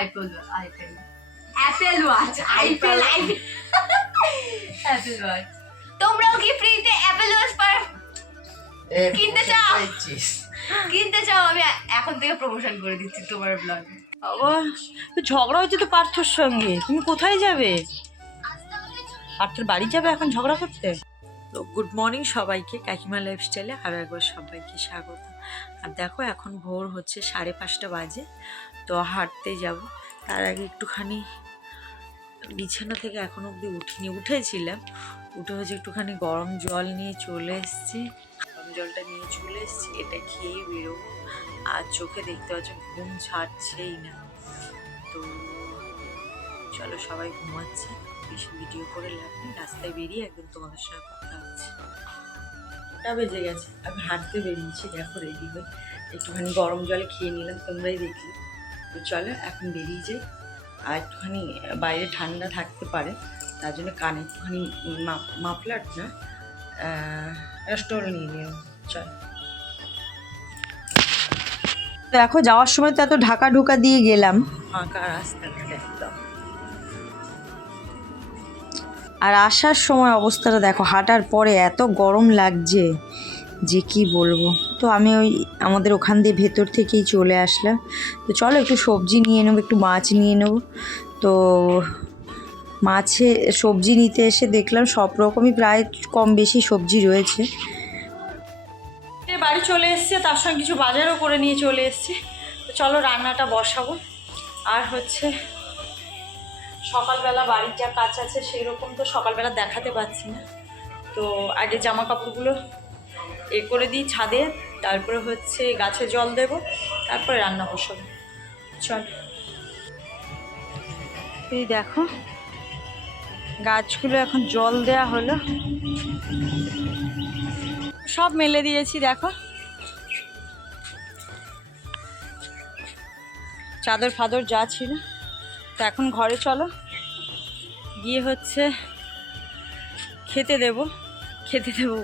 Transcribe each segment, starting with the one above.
আইপল আইপল Apple watch আইপল Apple watch. তোমরাও কি ফ্রিতে অ্যাপেল ওয়াচ কিনতে চাও? কিনতে চাও? আমি এখন থেকে প্রমোশন করে দিচ্ছি তোমার ব্লগে। আবার ঝগড়া হয়েছে তো পার্থর সঙ্গে, তুমি কোথায় যাবে? পার্থর বাড়ি যাবে এখন ঝগড়া করতে? তো গুড মর্নিং সবাইকে, কাকিমা লাইফস্টাইলে আরও একবার সবাইকে স্বাগত। আর দেখো এখন ভোর হচ্ছে 5:30 বাজে, তো হাঁটতে যাব। তার আগে একটুখানি বিছানা থেকে এখন অবধি উঠেছিলাম, উঠে হচ্ছে একটুখানি গরম জল নিয়ে চলে এসেছি। গরম জলটা নিয়ে চলে এসেছি, এটা খেয়ে বেরোবো। আর চোখে দেখতে পাচ্ছ ঘুম ছাড়ছেই না। তো চলো, সবাই ঘুমাচ্ছে, বেশি ভিডিও করে লাভ নেই। রাস্তায় বেরিয়ে একদম তোমাদের সঙ্গে কথা হচ্ছে। 2টা বেজে গেছে, আমি হাঁটতে বেরিয়েছি। দেখো রেডি হয়ে একটুখানি গরম জল খেয়ে নিলাম, তোমরাই দেখলে। তো চলো এখন বেরিয়ে যাই। আর একটুখানি বাইরে ঠান্ডা থাকতে পারে, তার জন্য কানে একটুখানি মাফলার না স্টোল নিয়ে নিও। চল, দেখো যাওয়ার সময় তো এত ঢাকা ঢুকা দিয়ে গেলাম, ফাঁকা রাস্তাঘাট একদম। আর আসার সময় অবস্থাটা দেখো, হাঁটার পরে এত গরম লাগছে যে কি বলবো। তো আমি ওই আমাদের ওখান দিয়ে ভেতর থেকেই চলে আসলাম। তো চলো একটু সবজি নিয়ে নেবো, একটু মাছ নিয়ে নেবো। তো সবজি নিতে এসে দেখলাম সব রকমই প্রায় কম বেশি সবজি রয়েছে। বাড়ি চলে এসছে, তার সঙ্গে কিছু বাজারও করে নিয়ে চলে এসছি। তো চলো রান্নাটা বসাবো। আর হচ্ছে সকালবেলা বাড়ির যা কাজ আছে সেই রকম তো সকালবেলা দেখাতে পারছি না। তো আগে জামা কাপড়গুলো করে দিই ছাদে, তারপরে হচ্ছে গাছে জল দেব, তারপরে রান্না বসাবো। চল, এই দেখো গাছগুলো এখন জল দেয়া হলো, সব মেলে দিয়েছি। দেখো চাদর ফাদর যা ছিল। তো এখন ঘরে চলো, গিয়ে হচ্ছে খেতে দেবো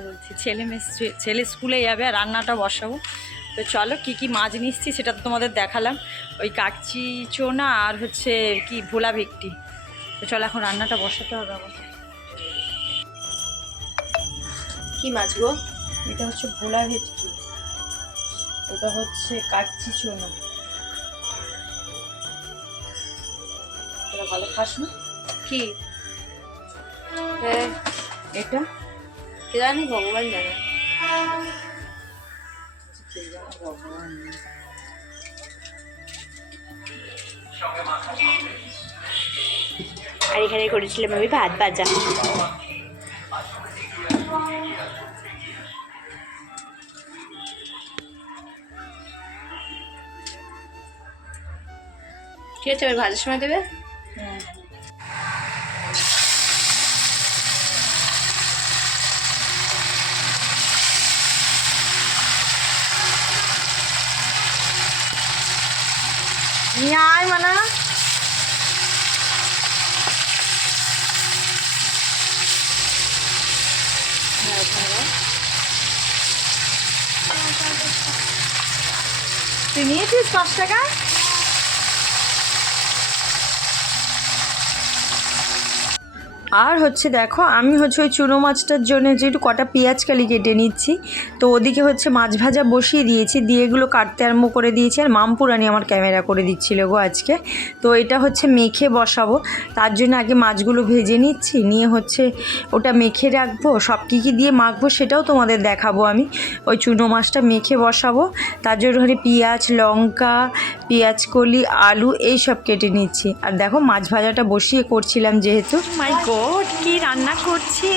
বলছি, ছেলে স্কুলে যাবে আর রান্নাটা বসাবো। তো চলো, কি মাছ নিচ্ছি সেটা তো তোমাদের দেখালাম, ওই কাকচি চোনা আর হচ্ছে কি ভোলা ভেটকি। তো চলো এখন রান্নাটা বসাতে হবে আমার। কি মাছ গো? এটা হচ্ছে ভোলা ভেটকি, ওটা হচ্ছে কাকচি চোনা। তোরা ভালো খাস না? কি? হ্যাঁ, এটা কে জানি, ভগবান জানে। আর এখানে করেছিলাম আমি ভাত ভাজা। ঠিক আছে, ওই ভাজার সময় দেবে। নিয়ে আয় মানা। তুই নিয়েছিস 5 টাকা? আর হচ্ছে দেখো, আমি হচ্ছে ওই চুনো মাছটার জন্য যে একটু কটা পেঁয়াজ কালি কেটে নিচ্ছি। তো ওদিকে হচ্ছে মাছ ভাজা বসিয়ে দিয়েছি, দিয়ে এগুলো কাটতে আরম্ভ করে দিয়েছি। আর মামপুরানি আমার ক্যামেরা করে দিচ্ছিল গো আজকে। তো এটা হচ্ছে মেখে বসাবো, তার জন্য আগে মাছগুলো ভেজে নিচ্ছি, নিয়ে হচ্ছে ওটা মেখে রাখবো। সব কী দিয়ে মাখবো সেটাও তোমাদের দেখাবো আমি। ওই চুনো মাছটা মেখে বসাবো, তার জন্য ওখানে পেঁয়াজ, লঙ্কা, পেঁয়াজ কলি, আলু এইসব কেটে নিচ্ছি। আর দেখো মাছ ভাজাটা বসিয়ে করছিলাম যেহেতু। মাই গড, কি রান্না করছি!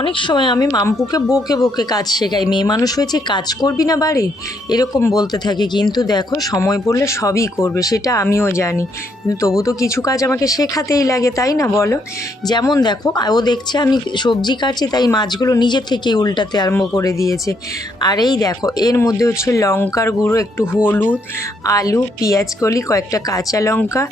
অনেক সময় আমি মাম্পুকে বকে কাজ শেখাই, মেয়ে মানুষ হয়েছে কাজ করবি না বাড়ি, এরকম বলতে থাকি। কিন্তু দেখো সময় পড়লে সবই করবে, সেটা আমিও জানি। কিন্তু তবু তো কিছু কাজ আমাকে শেখাতেই লাগে, তাই না বলো? যেমন দেখো, ও দেখছে আমি সবজি কাটছি, তাই মাছগুলো নিজের থেকেই উল্টাতে আরম্ভ করে দিয়েছে। আর এই দেখো এর মধ্যে হচ্ছে লঙ্কার গুঁড়ো, একটু হলুদ, আলু, পেঁয়াজ কলি, কয়েকটা কাঁচা লঙ্কা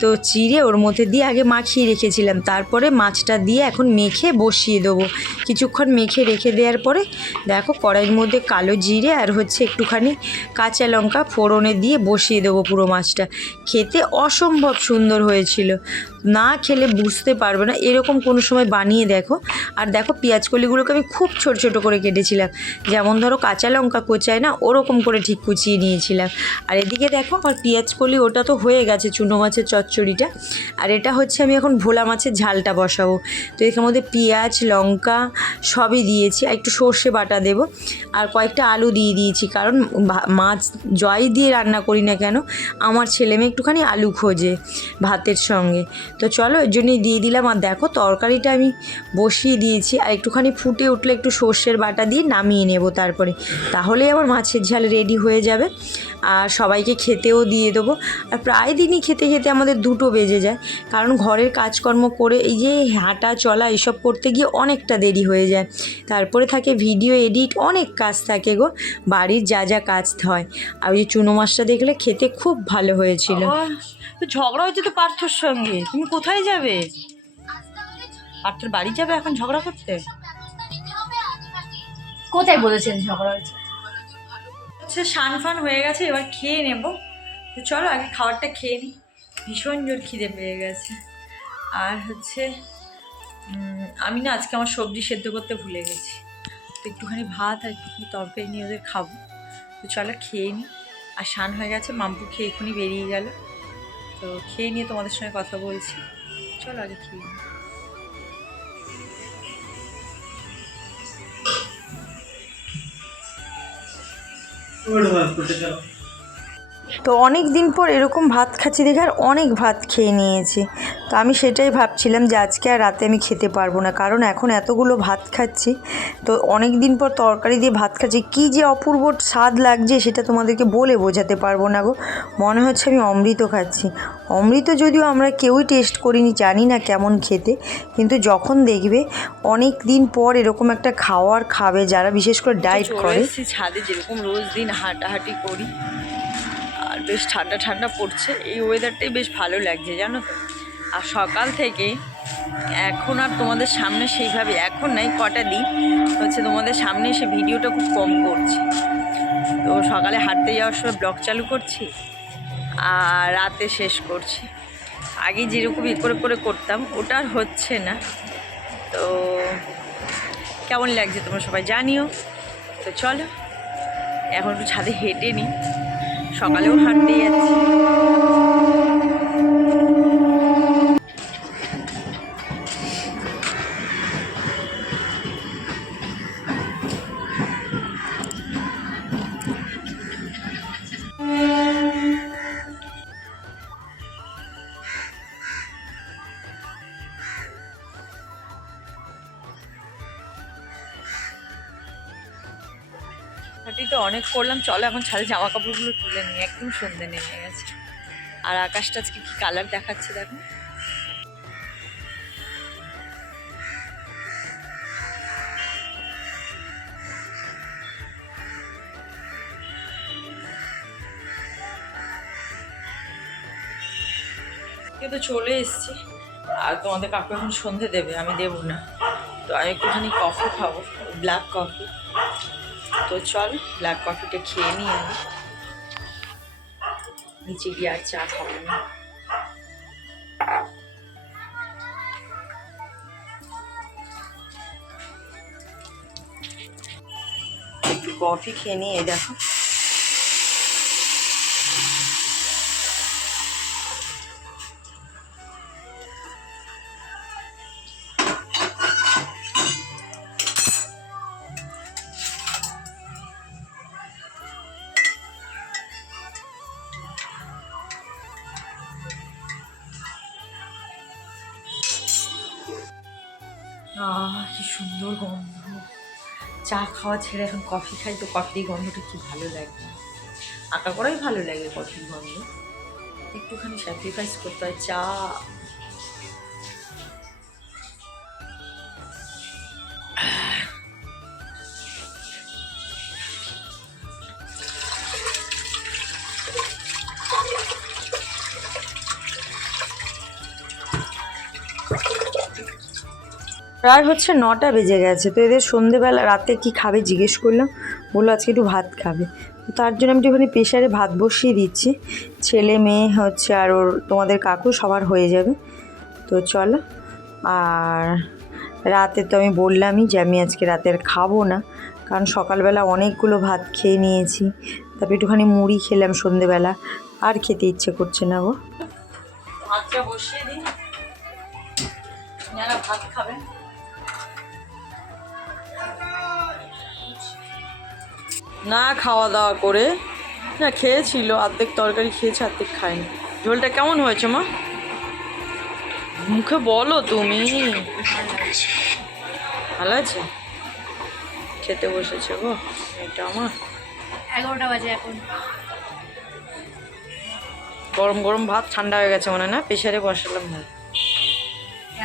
তো চিড়ে ওর মধ্যে দিয়ে আগে মাখিয়ে রেখেছিলাম। তারপরে মাছটা দিয়ে এখন মেখে বসিয়ে দেবো। কিছুক্ষণ মেখে রেখে দেওয়ার পরে দেখো কড়াইয়ের মধ্যে কালো জিরে আর হচ্ছে একটুখানি কাঁচা লঙ্কা ফোড়নে দিয়ে বসিয়ে দেবো পুরো মাছটা। খেতে অসম্ভব সুন্দর হয়েছিল, না খেলে বুঝতে পারবে না, এরকম কোনো সময় বানিয়ে দেখো। আর দেখো পেঁয়াজ কলিগুলোকে আমি খুব ছোট ছোট করে কেটেছিলাম, যেমন ধরো কাঁচা লঙ্কা কোচায় না ওরকম করে ঠিক কুচিয়ে নিয়েছিলাম। আর এদিকে দেখো আমার পেঁয়াজ কলি ওটা তো হয়ে গেছে চুনো মাছের চচ্চড়িটা, আর এটা হচ্ছে আমি এখন ভোলা মাছের ঝালটা বসাবো। তো এর মধ্যে পেঁয়াজ লঙ্কা সবই দিয়েছি, আর একটু সর্ষে বাটা দেবো, আর কয়েকটা আলু দিয়ে দিয়েছি, কারণ মাছ জয় দিয়ে রান্না করি না কেন আমার ছেলেমেয়ে একটুখানি আলু খোঁজে ভাতের সঙ্গে। তো চলো এর জন্যই দিয়ে দিলাম। আর দেখো তরকারিটা আমি বসিয়ে দিয়েছি, আর একটুখানি ফুটে উঠলে একটু সর্ষের বাটা দিয়ে নামিয়ে নেব তারপরে, তাহলেই আমার মাছের ঝাল রেডি হয়ে যাবে। আর সবাইকে খেতেও দিয়ে দেবো। আর প্রায় দিনই খেতে খেতে আমাদের 2টো বেজে যায়, কারণ ঘরের কাজকর্ম করে এই যে হাঁটা চলা এসব করতে গিয়ে অনেকটা দেরি হয়ে যায়। তারপরে থাকে ভিডিও এডিট, অনেক কাজ থাকে গো, বাড়ির যা যা কাজ হয়। আর ওই চুনো মাছটা দেখলে খেতে খুব ভালো হয়েছিল। তো ঝগড়া হয়েছে তো পার্থর সঙ্গে, তুমি কোথায় যাবে? পার্থর বাড়ি যাবে এখন ঝগড়া করতে? কোথায় বলেছেন ঝগড়া হয়েছে? আচ্ছা স্নান ফান হয়ে গেছে, এবার খেয়ে নেব। তো চলো আগে খাবারটা খেয়ে নিই, ভীষণ জোর খিদে পেয়ে গেছে। আর হচ্ছে আমি না আজকে আমার সবজি সেদ্ধ করতে ভুলে গেছি, তো একটুখানি ভাত আর একটুখানি তরকারি নিয়ে ওদের খাবো। তো চলো খেয়ে নিই। আর স্নান হয়ে গেছে, মাম্পু খেয়ে এক্ষুনি বেরিয়ে গেল, তো খেয়ে নিয়ে তোমাদের সঙ্গে কথা বলছি। চলো আগে খেয়ে নিই। তো অনেক দিন পর এরকম ভাত খাচ্ছি দেখে আর অনেক ভাত খেয়ে নিয়েছি। তো আমি সেটাই ভাবছিলাম যে আজকে আর রাতে আমি খেতে পারবো না, কারণ এখন এতগুলো ভাত খাচ্ছি, তো অনেক দিন পর তরকারি দিয়ে ভাত খাচ্ছি, কী যে অপূর্ব স্বাদ লাগছে সেটা তোমাদেরকে বলে বোঝাতে পারবো না গো। মনে হচ্ছে আমি অমৃত খাচ্ছি। অমৃত যদিও আমরা কেউই টেস্ট করিনি, জানি না কেমন খেতে, কিন্তু যখন দেখবে অনেক দিন পর এরকম একটা খাওয়ার খাবে যারা বিশেষ করে ডায়েট করে। ছাদে যেরকম রোজ দিন হাঁটাহাঁটি করি, আর বেশ ঠান্ডা ঠান্ডা পড়ছে, এই ওয়েদারটাই বেশ ভালো লাগছে জানো তো। আর সকাল থেকে এখন আর তোমাদের সামনে সেইভাবে এখন নাই, কটা দিন হচ্ছে তোমাদের সামনে এসে ভিডিওটা খুব কম করছি। তো সকালে হাঁটতে যাওয়ার সময় ব্লগ চালু করছি আর রাতে শেষ করছি। আগে যেরকম করে করে করতাম ওটা আর হচ্ছে না। তো কেমন লাগছে তোমরা সবাই জানিও। তো চলো এখন একটু ছাদে হেঁটে নিই, সকালেও হাঁটতে যাচ্ছি। হাঁটি তো অনেক করলাম, চলো এখন ছাদে জামা কাপড়গুলো তুলে নিই, একদম সন্ধ্যে নেমে গেছে। আর আকাশটা আজকে কি কালার দেখাচ্ছে দেখো। কিন্তু চলে এসছি, আর তোমাদের কাকু এখন সন্ধে দেবে, আমি দেবো না। তো আমি একটুখানি কফি খাবো, ব্ল্যাক কফি। তো চল ব্ল্যাক কফিটা খেয়ে নিই, আমি নিচে গিয়ে আর চা খাবো না। একটু কফি খেয়ে নিয়ে দেখো। কি সুন্দর গন্ধ, চা খাওয়া ছেড়ে এখন কফি খাই, তো কফির গন্ধটা কি ভালো লাগে, আঁকা করাই ভালো লাগে কফির গন্ধ। একটুখানি স্যাক্রিফাইস করতে হয়। চা প্রায় হচ্ছে 9টা বেজে গেছে। তো এদের সন্ধেবেলা রাতে কি খাবে জিজ্ঞেস করলাম, বললো আজকে একটু ভাত খাবে। তো তার জন্য আমি একটুখানি প্রেশারে ভাত বসিয়ে দিচ্ছি। ছেলে মেয়ে হচ্ছে আর ওর তোমাদের কাকু সবার হয়ে যাবে। তো চলো। আর রাতে তো আমি বললামই যে আমি আজকে রাতে আর খাবো না, কারণ সকালবেলা অনেকগুলো ভাত খেয়ে নিয়েছি। তারপর একটুখানি মুড়ি খেলাম সন্ধেবেলা, আর খেতে ইচ্ছে করছে না গো। ভাতটা বসিয়ে দিই, যারা ভাত খাবে। না খাওয়া দাওয়া করে, না খেয়েছিল অর্ধেক তরকারি খেয়েছে, অর্ধেক খায়নি। ঝোলটা কেমন হয়েছে মা? মুখে বলো তুমি। ভালো আছে? খেতে বসেছে গো এটা আমার। 11টা বাজে এখন। গরম গরম ভাত ঠান্ডা হয়ে গেছে মনে হয় না, প্রেশারে বসালাম ভাত।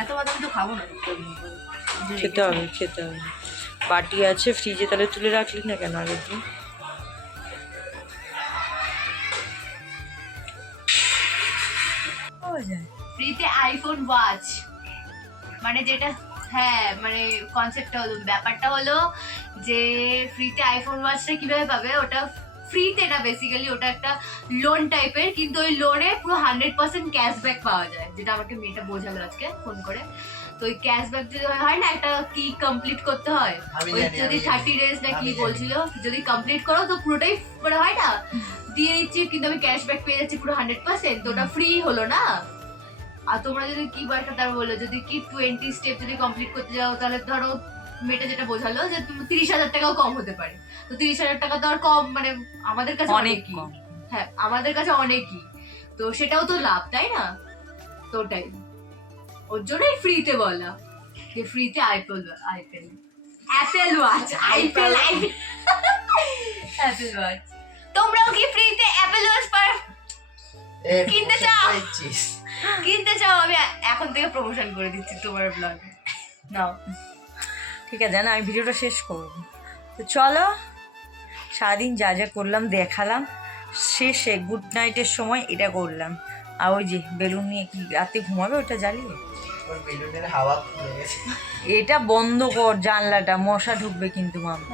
এত ভাত আমি তো খাবো না। খেতে হবে খেতে হবে। বাটি আছে ফ্রিজে, তাহলে তুলে রাখলি না কেন আগের দিন? ফ্রিতে আইফোন ওয়াচ, মানে যেটা, হ্যাঁ মানে কনসেপ্টটা হলো, ব্যাপারটা হলো যে ফ্রিতে আইফোন ওয়াচটা কিভাবে পাবে? ওটা ফ্রিতে না, বেসিক্যালি ওটা একটা লোন টাইপের, কিন্তু ওই লোনে পুরো 100% ক্যাশব্যাক পাওয়া যায়, যেটা আমাকে মেয়েটা বোঝালো আজকে ফোন করে। তো ওই ক্যাশব্যাক যদি হয় না, একটা কি কমপ্লিট করতে হয়, ওই যদি 30 ডেজ না কি বলছিল, যদি কমপ্লিট করো তো পুরোটাই মানে হয় না দিয়ে দিচ্ছি, কিন্তু আমি ক্যাশব্যাক পেয়ে যাচ্ছি পুরো 100%, তো ওটা ফ্রি হলো না। আর তোমরা যদি কি একটা তার বললো, যদি কি 20 স্টেপ যদি কমপ্লিট করতে যাও, তাহলে ধরো মেয়েটা যেটা বোঝালো যে 30,000 টাকাও কম হতে পারে। তো 30,000 টাকা তো আর কম, মানে আমাদের কাছে অনেক অনেকই, কম। হ্যাঁ আমাদের কাছে অনেকই, তো সেটাও তো লাভ, তাই না? তো ওটাই, ওর জন্যই ফ্রিতে বলা যে ফ্রিতে অ্যাপেল ওয়াচ, অ্যাপেল ওয়াচ। তোমরাও কি ফ্রিতে অ্যাপেল ওয়াচ কিনতে চাও? কিনতে চাও? আমি এখন থেকে প্রমোশন করে দিচ্ছি তোমার ব্লগে, নাও। ঠিক আছে না, আমি ভিডিওটা শেষ করব। তো চলো, সারাদিন যা যা করলাম দেখালাম, শেষে গুড নাইটের সময় এটা করলাম। আর ওই যে বেলুন নিয়ে কি রাতে ঘুমাবে ওটা জ্বালিয়ে, বেলুনের হাওয়া খুলে গেছে। এটা বন্ধ কর জানলাটা, মশা ঢুকবে কিন্তু মামা।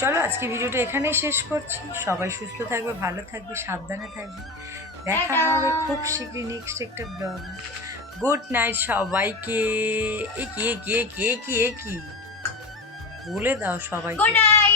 চলো আজকে ভিডিওটা এখানেই শেষ করছি। সবাই সুস্থ থাকবে, ভালো থাকবে, সাবধানে থাকবে। দেখা হবে খুব শীঘ্রই নেক্সট একটা ব্লগ। গুড নাইট সবাইকে। এ কি বলে দাও সবাই। Good night.